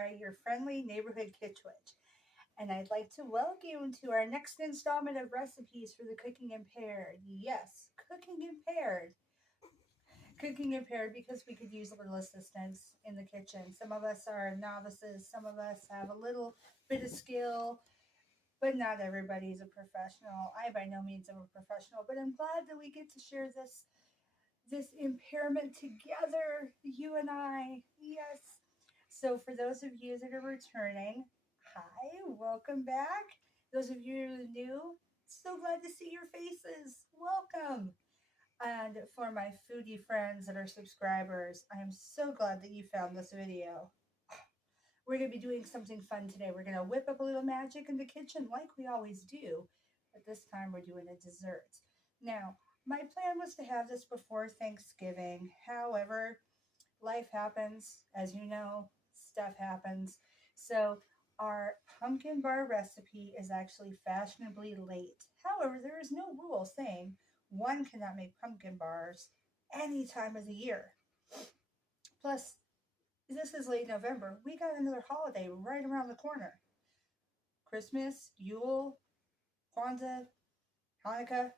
Laura, your friendly neighborhood kitch witch, and I'd like to welcome you to our next installment of recipes for the Cooking Impaired. Yes, Cooking Impaired. Cooking Impaired because we could use a little assistance in the kitchen. Some of us are novices, some of us have a little bit of skill, but not everybody is a professional. I by no means am a professional, but I'm glad that we get to share this impairment together, you and I. Yes. So, for those of you that are returning, hi, welcome back. Those of you who are new, so glad to see your faces. Welcome. And for my foodie friends that are subscribers, I am so glad that you found this video. We're going to be doing something fun today. We're going to whip up a little magic in the kitchen like we always do, but this time we're doing a dessert. Now, my plan was to have this before Thanksgiving. However, life happens. As you know, stuff happens. So our pumpkin bar recipe is actually fashionably late. However, there is no rule saying one cannot make pumpkin bars any time of the year. Plus, this is late November. We got another holiday right around the corner. Christmas, Yule, Kwanzaa, Hanukkah,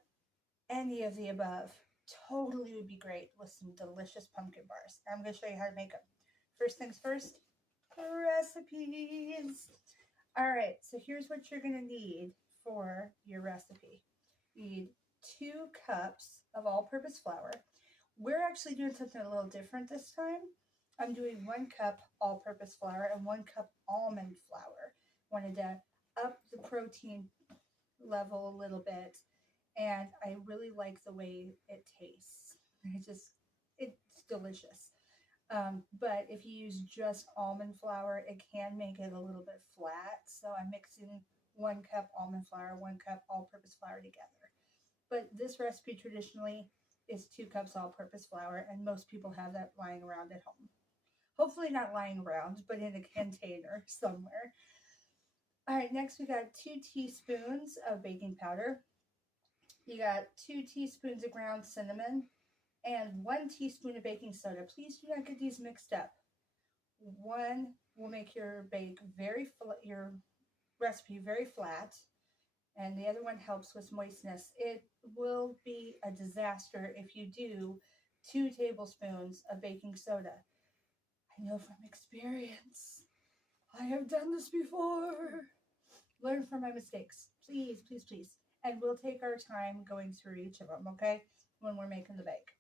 any of the above. Totally would be great with some delicious pumpkin bars. I'm going to show you how to make them. First things first, recipes. All right, so here's what you're going to need for your recipe. You need 2 cups of all-purpose flour. We're actually doing something a little different this time. I'm doing 1 cup all-purpose flour and 1 cup almond flour. Wanted to up the protein level a little bit, and I really like the way it tastes. It's delicious. But if you use just almond flour, it can make it a little bit flat. So I'm mixing 1 cup almond flour, 1 cup all-purpose flour together. But this recipe traditionally is 2 cups all-purpose flour, and most people have that lying around at home. Hopefully not lying around, but in a container somewhere. All right, next we got 2 teaspoons of baking powder. You got 2 teaspoons of ground cinnamon and 1 teaspoon of baking soda. Please do not get these mixed up. One will make your your recipe very flat, and the other one helps with moistness. It will be a disaster if you do 2 tablespoons of baking soda. I know from experience. I have done this before. Learn from my mistakes. Please, please, please. And we'll take our time going through each of them, okay? When we're making the bake.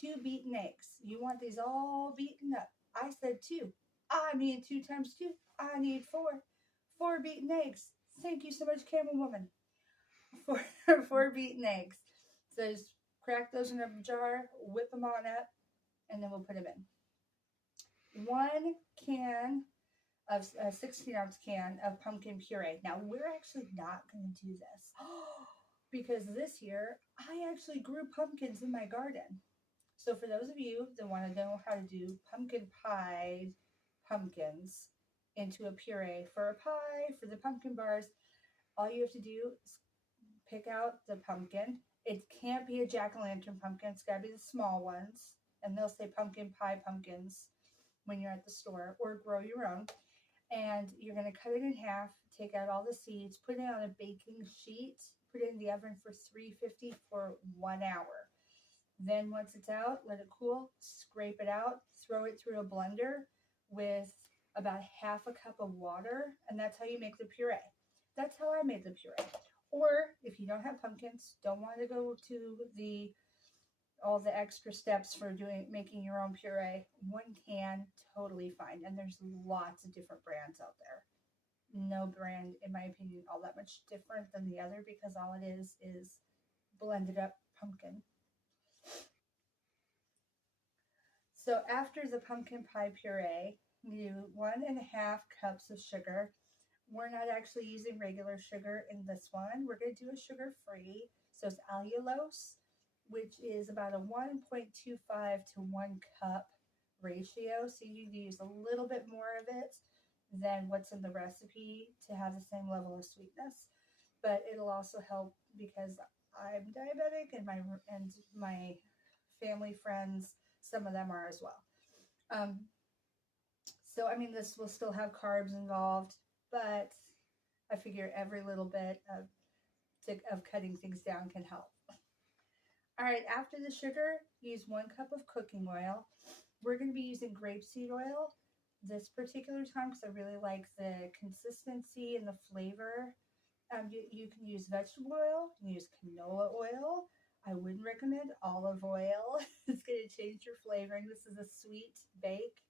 2 beaten eggs. You want these all beaten up. I said 2. I need 2 times 2. I need 4. 4 beaten eggs. Thank you so much, Camel Woman. 4 beaten eggs. So just crack those in a jar, whip them on up, and then we'll put them in. 1 can of a 16-ounce can of pumpkin puree. Now, we're actually not going to do this because this year I actually grew pumpkins in my garden. So for those of you that want to know how to do pumpkin pie pumpkins into a puree for a pie, for the pumpkin bars, all you have to do is pick out the pumpkin. It can't be a jack-o'-lantern pumpkin. It's got to be the small ones. And they'll say pumpkin pie pumpkins when you're at the store, or grow your own. And you're going to cut it in half, take out all the seeds, put it on a baking sheet, put it in the oven for 350 for 1 hour. Then once it's out, let it cool, scrape it out, throw it through a blender with about half a cup of water, and that's how you make the puree. That's how I made the puree. Or if you don't have pumpkins, don't want to go to all the extra steps for making your own puree, 1 can, totally fine. And there's lots of different brands out there. No brand, in my opinion, all that much different than the other, because all it is blended up pumpkin. So after the pumpkin pie puree, you do 1.5 cups of sugar. We're not actually using regular sugar in this one. We're going to do a sugar-free. So it's allulose, which is about a 1.25 to 1 cup ratio. So you use a little bit more of it than what's in the recipe to have the same level of sweetness. But it'll also help because I'm diabetic, and my family friends, some of them are as well. So, I mean, this will still have carbs involved, but I figure every little bit of cutting things down can help. All right, after the sugar, use 1 cup of cooking oil. We're going to be using grapeseed oil this particular time because I really like the consistency and the flavor. You can use vegetable oil, you can use canola oil. I wouldn't recommend olive oil. It's going to change your flavoring. This is a sweet bake,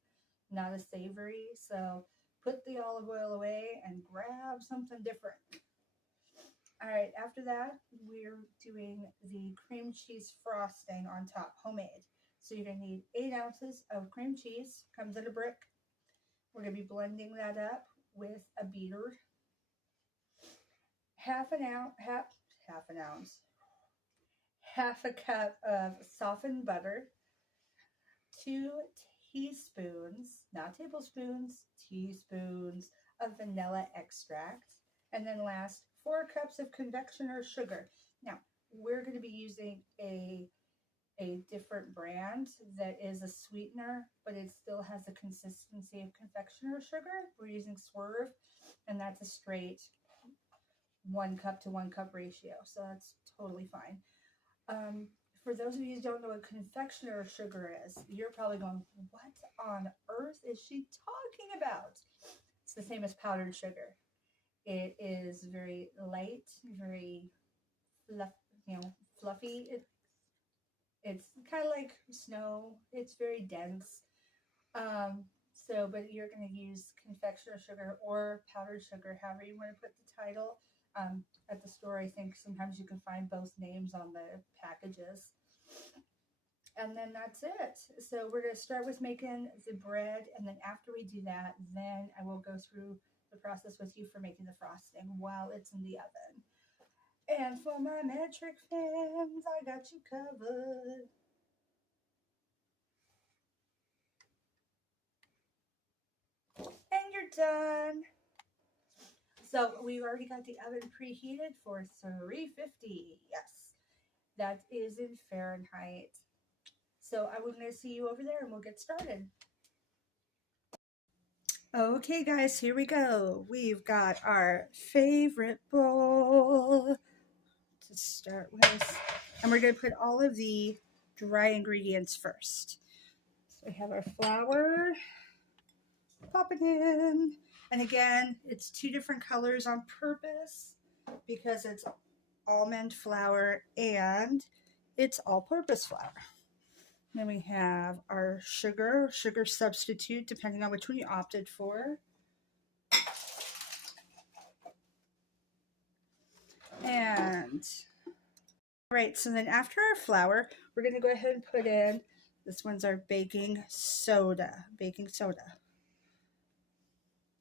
not a savory. So put the olive oil away and grab something different. All right, after that, we're doing the cream cheese frosting on top, homemade. So you're going to need 8 ounces of cream cheese, comes in a brick. We're going to be blending that up with a beater. Half a cup of softened butter, 2 teaspoons, not tablespoons, teaspoons of vanilla extract, and then last 4 cups of confectioner's sugar. Now, we're going to be using a different brand that is a sweetener, but it still has the consistency of confectioner's sugar. We're using Swerve, and that's a straight 1 cup to 1 cup ratio, so that's totally fine. For those of you who don't know what confectioner's sugar is, you're probably going, what on earth is she talking about? It's the same as powdered sugar. It is very light, very fluffy. It's kind of like snow. It's very dense. But you're going to use confectioner's sugar or powdered sugar, however you want to put the title. At the store, I think sometimes you can find both names on the packages. And then that's it. So we're going to start with making the bread, and then after we do that, then I will go through the process with you for making the frosting while it's in the oven. And for my metric fans, I got you covered. And you're done. So we've already got the oven preheated for 350. Yes, that is in Fahrenheit. So I'm going to see you over there and we'll get started. Okay, guys, here we go. We've got our favorite bowl to start with. And we're going to put all of the dry ingredients first. So we have our flour. Pop it in. And again, it's 2 different colors on purpose because it's almond flour and it's all-purpose flour. Then we have our sugar substitute, depending on which one you opted for. And, all right, so then after our flour, we're going to go ahead and put in, this one's our baking soda.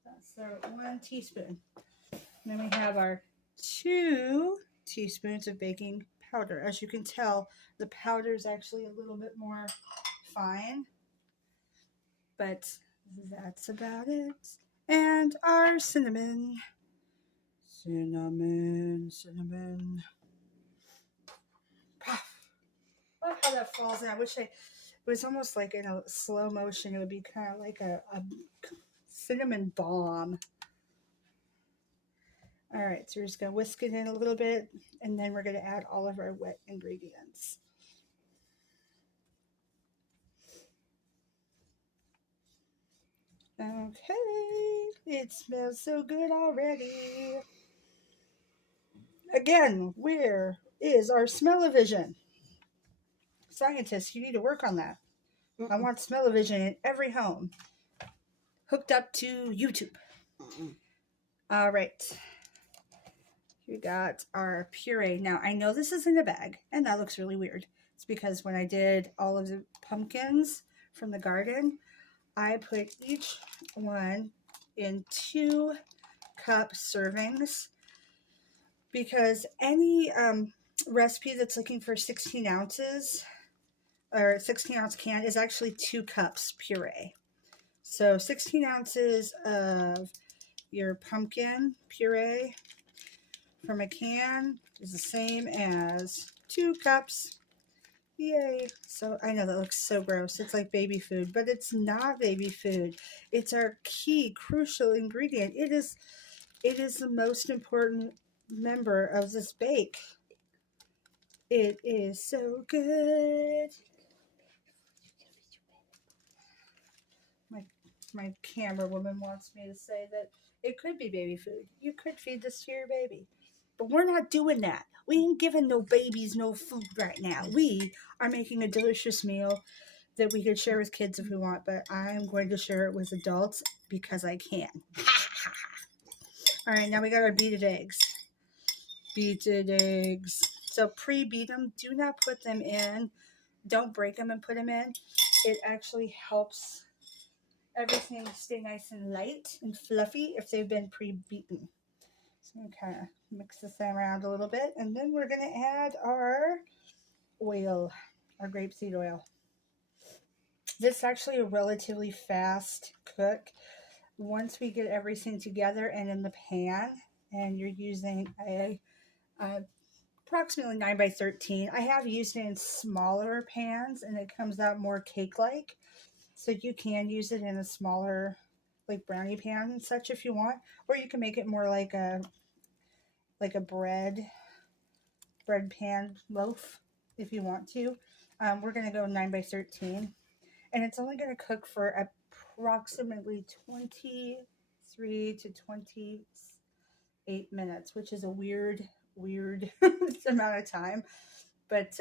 That's our 1 teaspoon. And then we have our 2 teaspoons of baking powder. As you can tell, the powder is actually a little bit more fine, but that's about it. And our cinnamon. Love how that falls in. I wish it was almost like in a slow motion. It would be kind of like a cinnamon bomb. All right, so we're just going to whisk it in a little bit, and then we're going to add all of our wet ingredients. Okay, it smells so good already. Again, where is our smell-o-vision? Scientists, you need to work on that. I want smell-o-vision in every home. Hooked up to YouTube. All right. We got our puree. Now, I know this is in a bag, and that looks really weird. It's because when I did all of the pumpkins from the garden, I put each one in 2 cup servings because any recipe that's looking for 16 ounces or 16-ounce can is actually 2 cups puree. So 16 ounces of your pumpkin puree from a can is the same as 2 cups Yay. So I know that looks so gross. It's like baby food, but it's not baby food. It's our key crucial ingredient. It is the most important member of this bake. It is so good. My camera woman wants me to say that it could be baby food. You could feed this to your baby. But we're not doing that. We ain't giving no babies no food right now. We are making a delicious meal that we could share with kids if we want, but I'm going to share it with adults because I can. All right, now we got our beaten eggs. Beaten eggs. So pre-beat them. Do not put them in. Don't break them and put them in. It actually helps everything stay nice and light and fluffy if they've been pre-beaten. So we kind of mix this around a little bit, and then we're going to add our oil, our grapeseed oil. This is actually a relatively fast cook. Once we get everything together and in the pan, and you're using a approximately 9 by 13. I have used it in smaller pans, and it comes out more cake-like. So you can use it in a smaller, like brownie pan and such if you want, or you can make it more like a bread pan loaf if you want to. We're gonna go 9 by 13, and it's only gonna cook for approximately 23 to 28 minutes, which is a weird amount of time, but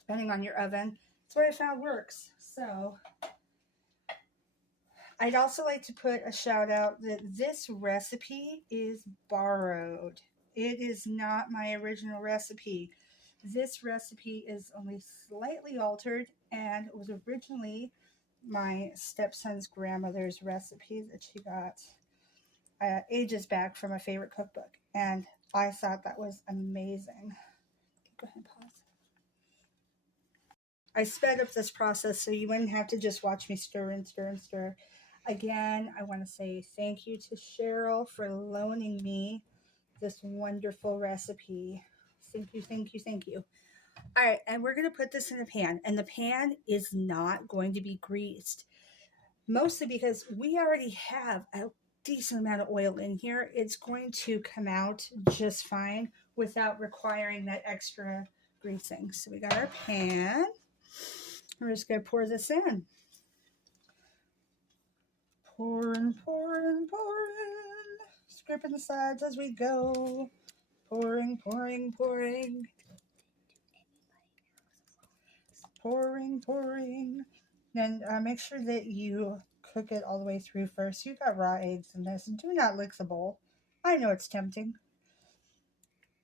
depending on your oven, that's what I found works. So I'd also like to put a shout out that this recipe is borrowed. It is not my original recipe. This recipe is only slightly altered, and it was originally my stepson's grandmother's recipe that she got ages back from a favorite cookbook, and I thought that was amazing. Go ahead and pause. I sped up this process so you wouldn't have to just watch me stir and stir and stir. Again, I want to say thank you to Sheryl for loaning me this wonderful recipe. Thank you, thank you, thank you. All right, and we're going to put this in a pan, and the pan is not going to be greased, mostly because we already have a decent amount of oil in here. It's going to come out just fine without requiring that extra greasing. So we got our pan. We're just going to pour this in. Pouring, pouring, pouring. Scraping the sides as we go. Pouring, pouring, pouring. Pouring, pouring. Then make sure that you cook it all the way through first. You've got raw eggs in this. Do not lick the bowl. I know it's tempting,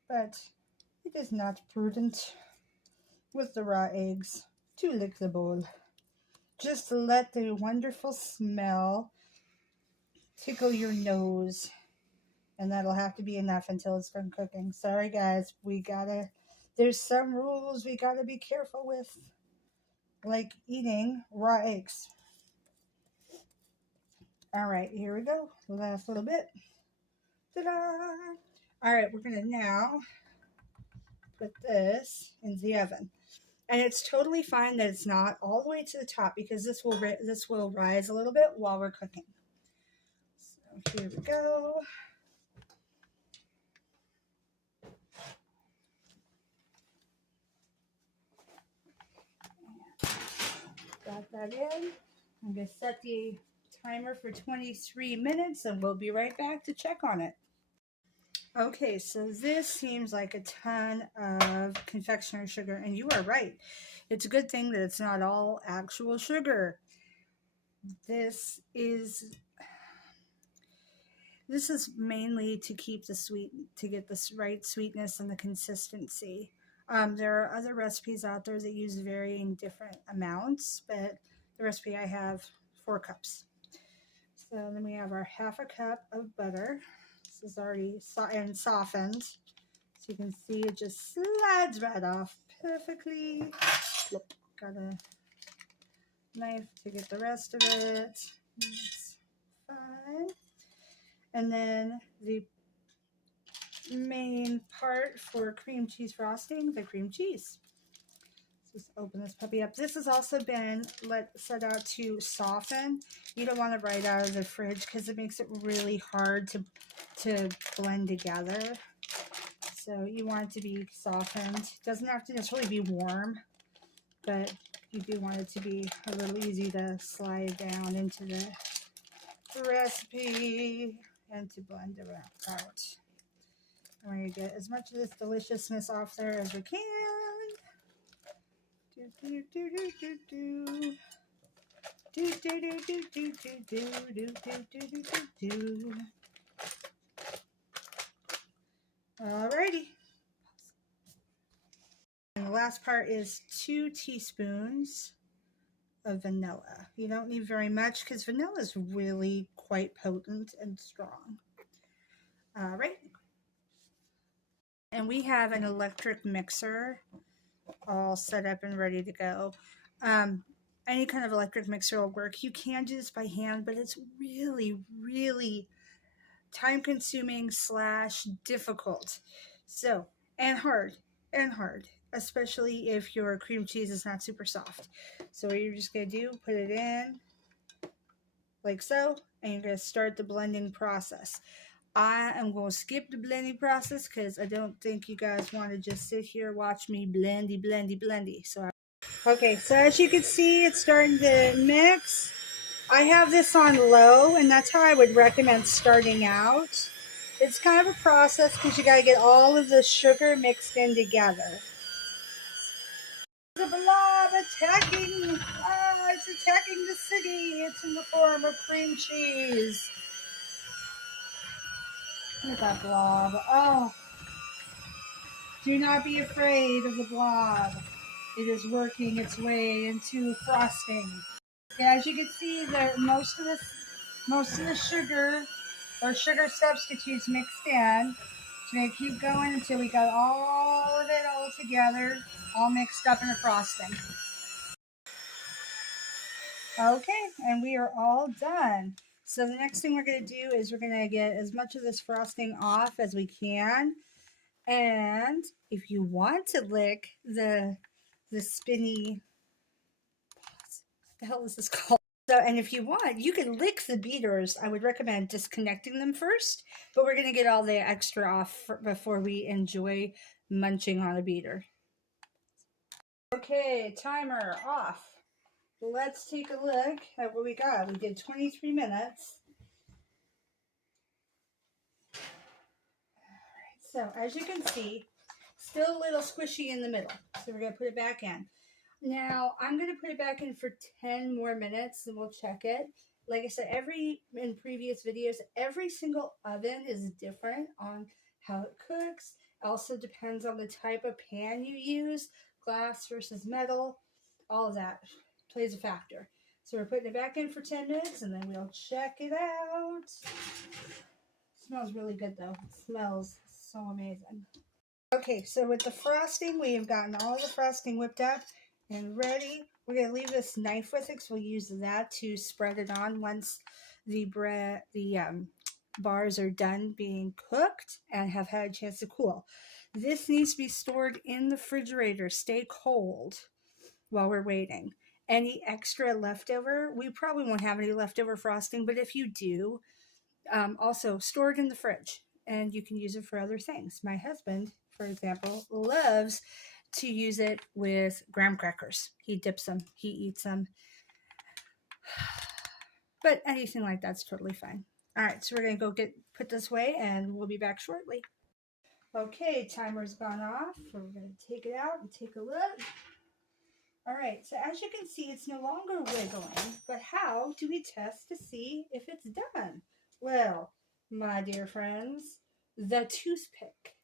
but it is not prudent with the raw eggs to lick the bowl. Just let the wonderful smell tickle your nose, and that'll have to be enough until it's done cooking. Sorry guys, there's some rules we gotta be careful with, like eating raw eggs. All right, here we go. Last little bit. Ta-da! All right, we're gonna now put this in the oven, and it's totally fine that it's not all the way to the top because this will rise a little bit while we're cooking. So here we go. Got that in. I'm going to set the timer for 23 minutes, and we'll be right back to check on it. Okay, so this seems like a ton of confectioner's sugar, and you are right. It's a good thing that it's not all actual sugar. This is mainly to keep to get the right sweetness and the consistency. There are other recipes out there that use varying different amounts, but the recipe I have 4 cups. So then we have our half a cup of butter. This is already softened. So you can see it just slides right off perfectly. Got a knife to get the rest of it. That's fine. And then the main part for cream cheese frosting, the cream cheese. Just open this puppy up. This has also been set out to soften. You don't want it right out of the fridge because it makes it really hard to blend together. So you want it to be softened. It doesn't have to necessarily be warm, but you do want it to be a little easy to slide down into the recipe and to blend it out. We're going to get as much of this deliciousness off there as we can. Alrighty. And the last part is 2 teaspoons of vanilla. You don't need very much because vanilla is really quite potent and strong. All right. And we have an electric mixer all set up and ready to go. Any kind of electric mixer will work. You can do this by hand, but it's really, really time consuming / difficult. So, and hard, especially if your cream cheese is not super soft. So what you're just going to do, put it in like so, and you're going to start the blending process. I am going to skip the blending process because I don't think you guys want to just sit here watch me blendy. So, okay, so as you can see, it's starting to mix. I have this on low, and that's how I would recommend starting out. It's kind of a process because you got to get all of the sugar mixed in together. The blob attacking, it's attacking the city. It's in the form of cream cheese. Look at that blob. Oh, do not be afraid of the blob. It is working its way into frosting. Yeah, as you can see, most of the sugar or sugar substitutes mixed in. So we're going to keep going until we got all of it all together, all mixed up in the frosting. Okay, and we are all done. So the next thing we're going to do is we're going to get as much of this frosting off as we can. And if you want to lick the spinny, what the hell is this called? So, and if you want, you can lick the beaters. I would recommend disconnecting them first, but we're going to get all the extra off before we enjoy munching on a beater. Okay, timer off. Let's take a look at what we got. We did 23 minutes. All right, so as you can see, still a little squishy in the middle. So we're going to put it back in. Now, I'm going to put it back in for 10 more minutes and we'll check it. Like I said, in previous videos, every single oven is different on how it cooks. It also depends on the type of pan you use, glass versus metal, all of that plays a factor. So we're putting it back in for 10 minutes and then we'll check it out. It smells really good though. It smells so amazing. Okay, so with the frosting, we have gotten all the frosting whipped up and ready. We're going to leave this knife with it because we'll use that to spread it on once the bars are done being cooked and have had a chance to cool. This needs to be stored in the refrigerator. Stay cold while we're waiting. Any extra leftover, we probably won't have any leftover frosting, but if you do, also store it in the fridge and you can use it for other things. My husband, for example, loves to use it with graham crackers. He dips them, he eats them. But anything like that's totally fine. All right, so we're going to go put this away and we'll be back shortly. Okay, timer's gone off. So we're going to take it out and take a look. All right, so as you can see, it's no longer wiggling, but how do we test to see if it's done? Well, my dear friends, the toothpick.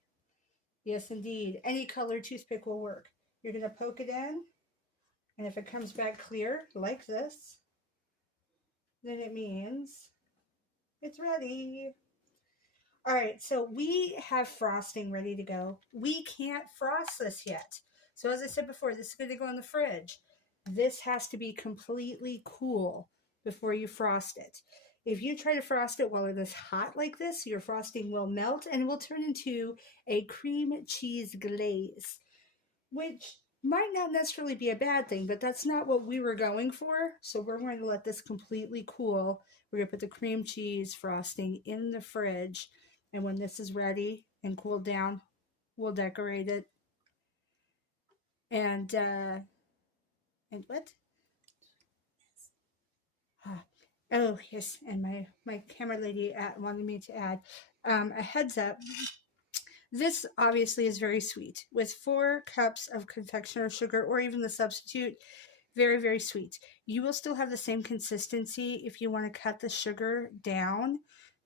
Yes, indeed. Any colored toothpick will work. You're going to poke it in, and if it comes back clear, like this, then it means it's ready. All right, so we have frosting ready to go. We can't frost this yet. So as I said before, this is going to go in the fridge. This has to be completely cool before you frost it. If you try to frost it while it is hot like this, your frosting will melt and it will turn into a cream cheese glaze, which might not necessarily be a bad thing, but that's not what we were going for. So we're going to let this completely cool. We're going to put the cream cheese frosting in the fridge. And when this is ready and cooled down, we'll decorate it. And what? Oh, yes. And my camera lady wanted me to add a heads up. This obviously is very sweet. With 4 cups of confectioner's sugar or even the substitute, very, very sweet. You will still have the same consistency if you want to cut the sugar down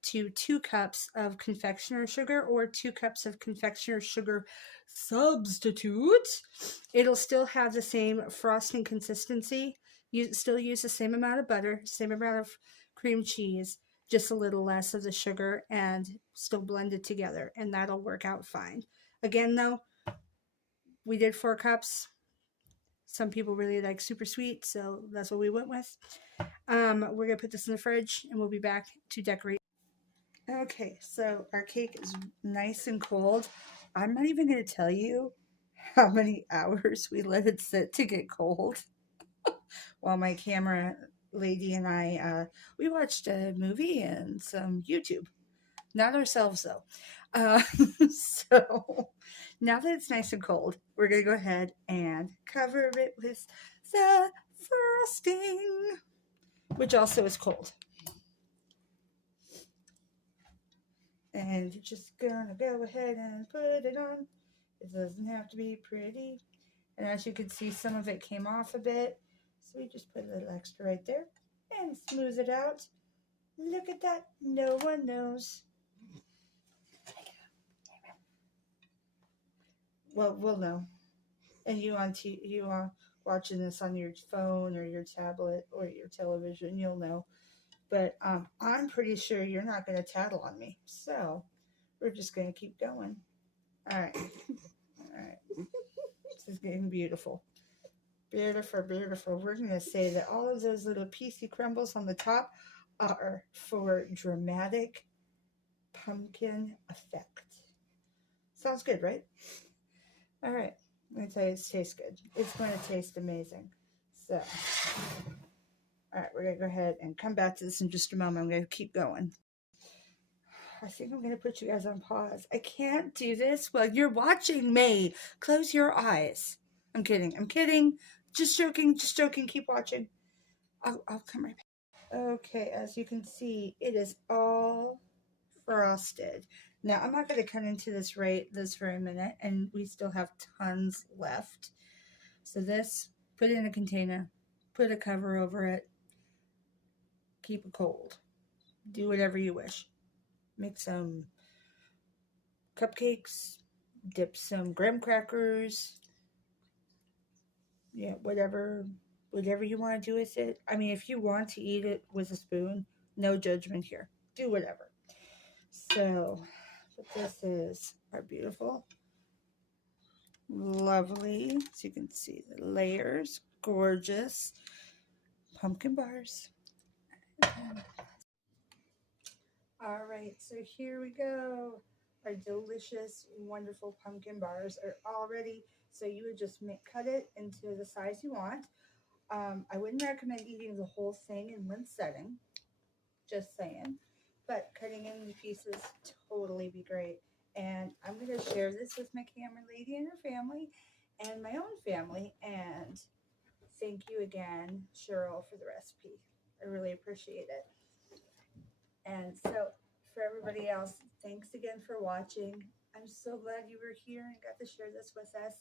to 2 cups of confectioner's sugar or 2 cups of confectioner's sugar substitute. It'll still have the same frosting consistency. You still use the same amount of butter, same amount of cream cheese, just a little less of the sugar, and still blend it together, and that'll work out fine. Again, though, we did 4 cups. Some people really like super sweet, so that's what we went with. We're gonna put this in the fridge, and we'll be back to decorate. Okay, so our cake is nice and cold. I'm not even gonna tell you how many hours we let it sit to get cold. While my camera lady and I, we watched a movie and some YouTube. Not ourselves, though. So now that it's nice and cold, we're going to go ahead and cover it with the frosting, which also is cold. And you're just going to go ahead and put it on. It doesn't have to be pretty. And as you can see, some of it came off a bit. So we just put a little extra right there and smooth it out. Look at that. No one knows. Well, we'll know. And you are watching this on your phone or your tablet or your television, you'll know. But I'm pretty sure you're not going to tattle on me. So we're just going to keep going. All right. All right. This is getting beautiful. Beautiful, beautiful. We're going to say that all of those little piecey crumbles on the top are for dramatic pumpkin effect. Sounds good, right? All right. Let me tell you, it tastes good. It's going to taste amazing. So, all right, we're going to go ahead and come back to this in just a moment. I'm going to keep going. I think I'm going to put you guys on pause. I can't do this while you're watching me. Close your eyes. I'm kidding. I'm kidding. Just joking. Just joking. Keep watching. I'll come right back. Okay, as you can see, it is all frosted. Now, I'm not going to cut into this right this very minute, and we still have tons left. So this, put it in a container, put a cover over it, keep it cold. Do whatever you wish. Make some cupcakes, dip some graham crackers, yeah, whatever you want to do with it. I mean, if you want to eat it with a spoon, no judgment here. Do whatever. So, what this is our beautiful, lovely, as you can see, the layers, gorgeous pumpkin bars. All right, so here we go. Our delicious, wonderful pumpkin bars are all ready. So you would just cut it into the size you want. I wouldn't recommend eating the whole thing in one setting, just saying. But cutting it into pieces totally be great. And I'm going to share this with my camera lady and her family and my own family. And thank you again, Sheryl, for the recipe. I really appreciate it. And so for everybody else, thanks again for watching. I'm so glad you were here and got to share this with us.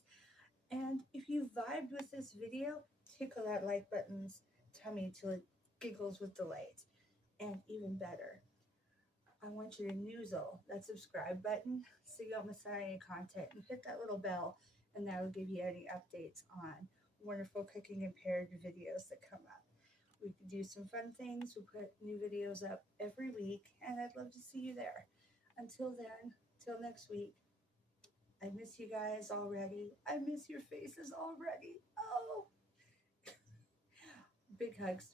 And if you vibed with this video, tickle that like button's tummy till it giggles with delight. And even better, I want you to noozle that subscribe button so you don't miss out on any content, and hit that little bell, and that will give you any updates on wonderful cooking impaired videos that come up. We can do some fun things. We put new videos up every week, and I'd love to see you there. Until then, till next week, I miss you guys already. I miss your faces already. Oh, big hugs.